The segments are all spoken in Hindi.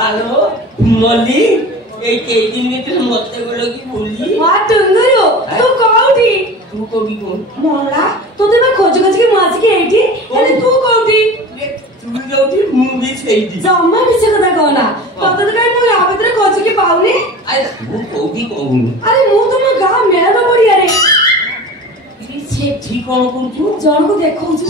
हेलो मल्ली ए के दिन में तुम मत बोलो कि बोली वाह टुंगुर कोबी को मोला तो ते मैं खोज खोज के मासी के एठी अरे तू कोठी तू जोठी मूवी छैदी जम्मा बिसे कथा कहना तते तो काई मो या भितर खोज के पाउनी अरे वो कोबी कहूनी अरे मु तो म गां मेला पड़ी अरे से ठीक कोन करछु जण को देखौ छु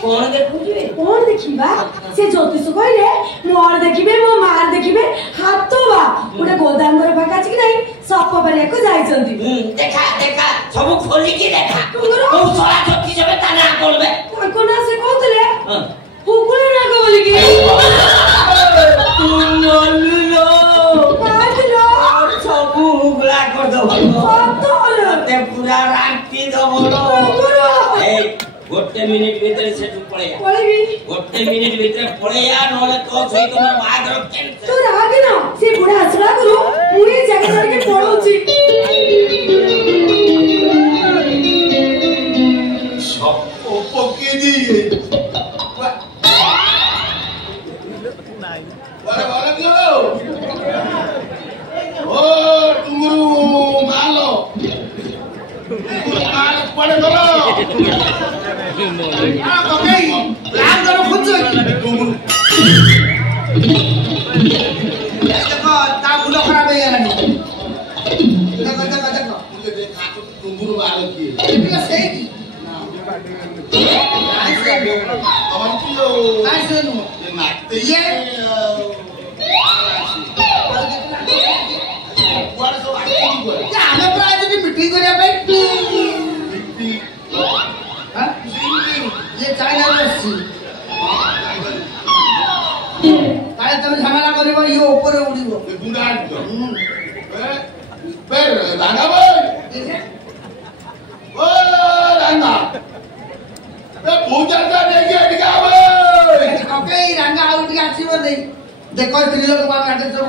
कोन देखु जे कोन देखिबा से ज्योतिष कहले मोर देखिबे मो मार देखिबे हातो बा उडे गोदाम घर फाका छी कि नहीं सप बरे को जाई चंदी देखा देखा सब खोली के देखा तुमरो ओ सोला चक्की जबे ताना बोलबे को ना से कहतले हां पुकुले ना को बोली की तुम बोललो काटलो सब उगला कर दो तो ते पूरा राती दबलो ए गोटे मिनिट भीतर से तू पड़े पळेबी गोटे मिनिट भीतर पड़े या नले तो सही तोर बागर कैंसर तो रागे ना से बुढ़ा हसला करू मुई जगह जगह के पड़ोची सब पकी दिए वाला क्यों ओ तुमरू मालो माल पड़े बोलो आ ककई लाल करो खुद तुमरू देखो ता मुंडो खराब हो गया नहीं देखो मुझे देखा तो तुमरू मालो की ये सही की कौन किलो कैसे नु ये मारते ये वाला सब एक्टिंग करे क्या हमें प्राइज की मीटिंग करे भाई मीटिंग हां ये चाइना रसी काय तुम झमेला करबो ये ऊपर उड़ीबो ये गुंडा तो पर रांगा भाई ओ रांगा ए भूतटा नेकी अटका भाई ओके रांगा आउट के आसीबो नहीं देखो त्रिलोक बाबा काटे सब